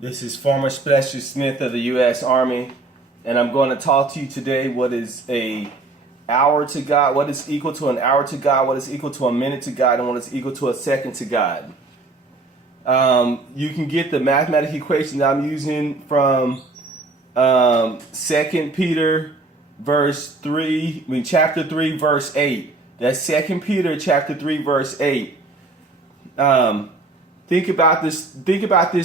This is former Special Smith of the U.S. Army, and I'm going to talk to you today what is a hour to God, what is equal to an hour to God, what is equal to a minute to God, and what is equal to a second to God. You can get the mathematical equation that I'm using from 2 Peter chapter 3, verse 8. That's 2 Peter chapter 3, verse 8. Think about this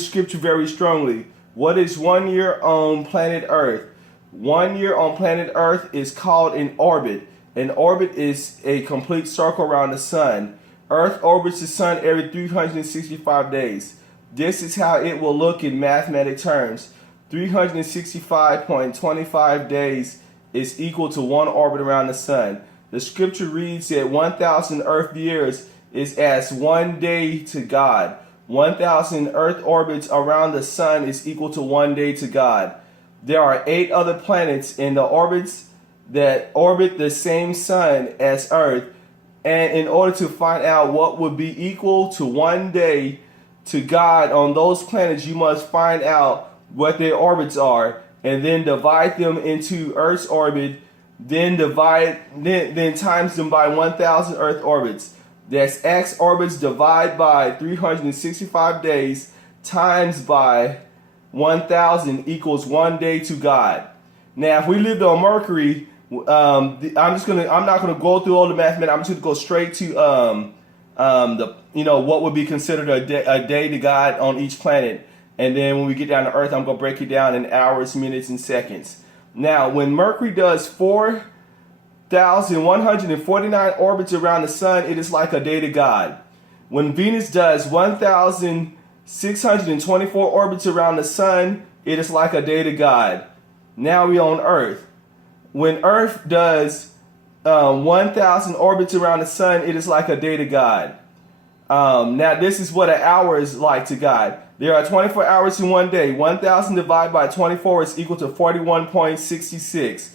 scripture very strongly. What is 1 year on planet Earth? 1 year on planet Earth is called an orbit. An orbit is a complete circle around the sun. Earth orbits the sun every 365 days. This is how it will look in mathematic terms. 365.25 days is equal to one orbit around the sun. The scripture reads that 1,000 Earth years is as 1 day to God. 1,000 Earth orbits around the sun is equal to 1 day to God. There are 8 other planets in the orbits that orbit the same sun as Earth. And in order to find out what would be equal to 1 day to God on those planets, you must find out what their orbits are and then divide them into Earth's orbit, then times them by 1,000 Earth orbits. That's X orbits divided by 365 days times by 1,000 equals 1 day to God. Now, if we lived on Mercury, I'm not gonna go through all the mathematics. I'm just gonna go straight to what would be considered a day to God on each planet, and then when we get down to Earth, I'm gonna break it down in hours, minutes, and seconds. Now, when Mercury does 4,149 orbits around the sun, it is like a day to God. When Venus does 1,624 orbits around the sun, it is like a day to God. Now we on Earth. When Earth does 1,000 orbits around the sun, it is like a day to God. Now this is what an hour is like to God. There are 24 hours in 1 day. 1,000 divided by 24 is equal to 41.66.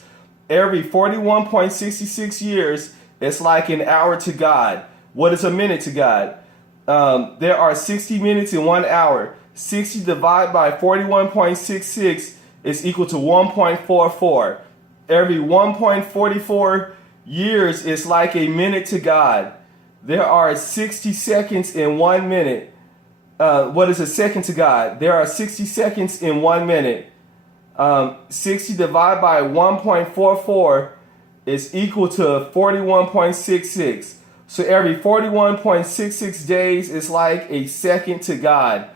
Every 41.66 years, it's like an hour to God. What is a minute to God? There are 60 minutes in 1 hour. 60 divided by 41.66 is equal to 1.44. Every 1.44 years is like a minute to God. There are 60 seconds in 1 minute. What is a second to God? There are 60 seconds in 1 minute. 60 divided by 1.44 is equal to 41.66. So every 41.66 days is like a second to God.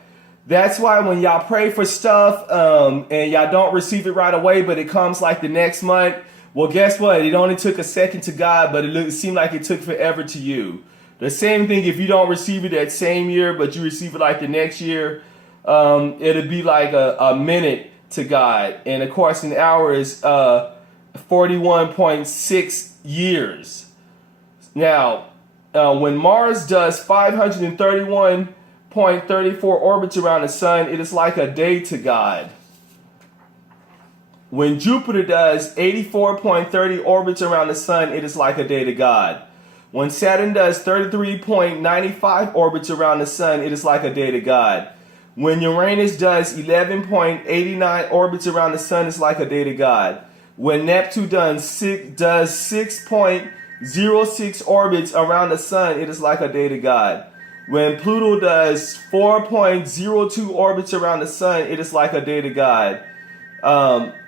That's why when y'all pray for stuff and y'all don't receive it right away, but it comes like the next month, well, guess what? It only took a second to God, but it seemed like it took forever to you. The same thing if you don't receive it that same year, but you receive it like the next year, it'll be like a minute to God. And of course, an hour is 41.6 years. Now, when Mars does 531.34 orbits around the sun, it is like a day to God. When Jupiter does 84.30 orbits around the sun, it is like a day to God. When Saturn does 33.95 orbits around the sun, it is like a day to God. When Uranus does 11.89 orbits around the sun, it's like a day to God. When Neptune does 6.06 orbits around the sun, it is like a day to God. When Pluto does 4.02 orbits around the sun, it is like a day to God.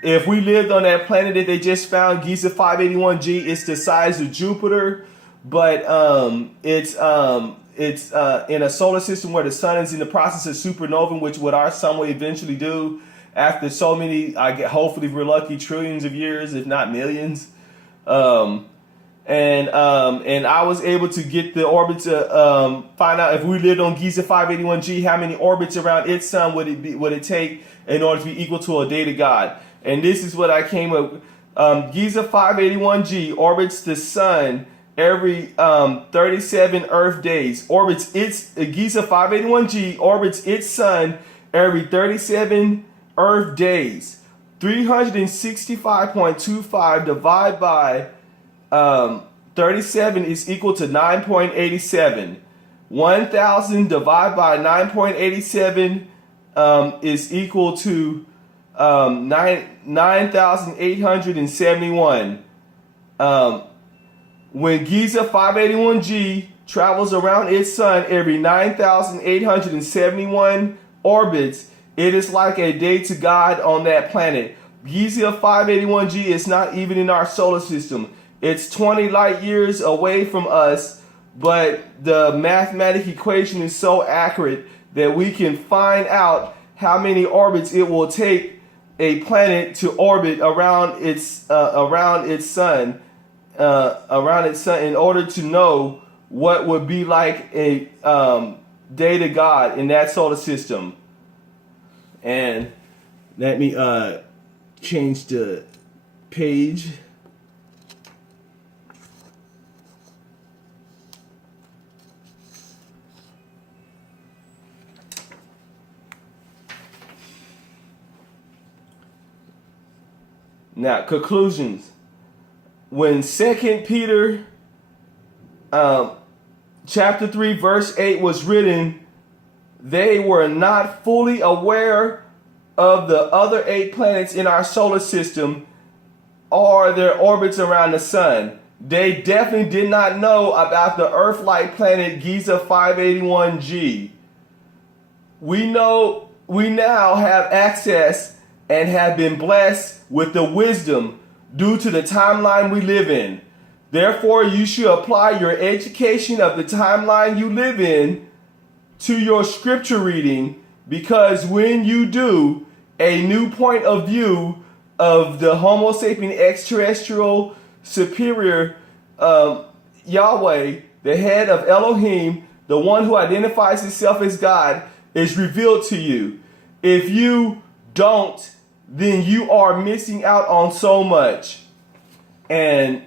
If we lived on that planet that they just found, Giza 581G, it's the size of Jupiter, but it's in a solar system where the sun is in the process of supernovaing, which what our sun will eventually do after so many, hopefully if we're lucky, trillions of years, if not millions. And I was able to get the orbit to find out if we lived on Giza 581G, how many orbits around its sun would it take in order to be equal to a day to God. And this is what I came up with. Giza 581G orbits the sun every 37 Earth days. Giza 581G orbits its sun every 37 Earth days. 365.25 divided by 37 is equal to 9.87. 1,000 divided by 9.87 is equal to 9,871. When Giza 581G travels around its sun every 9,871 orbits, it is like a day to God on that planet. Giza 581G is not even in our solar system. It's 20 light years away from us, but the mathematical equation is so accurate that we can find out how many orbits it will take a planet to orbit around its sun in order to know what would be like a day to God in that solar system. And let me change the page. Now, conclusions. When 2 Peter chapter 3 verse 8 was written, they were not fully aware of the other 8 planets in our solar system or their orbits around the sun. They definitely did not know about the Earth-like planet Giza 581G. We now have access and have been blessed with the wisdom due to the timeline we live in. Therefore, you should apply your education of the timeline you live in to your scripture reading, because when you do, a new point of view of the Homo sapien extraterrestrial superior Yahweh, the head of Elohim, the one who identifies himself as God, is revealed to you. If you don't, then you are missing out on so much. And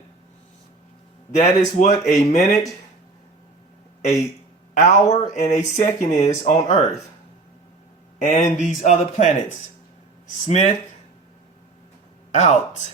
that is what a minute, a hour, and a second is on Earth and these other planets. Smith out.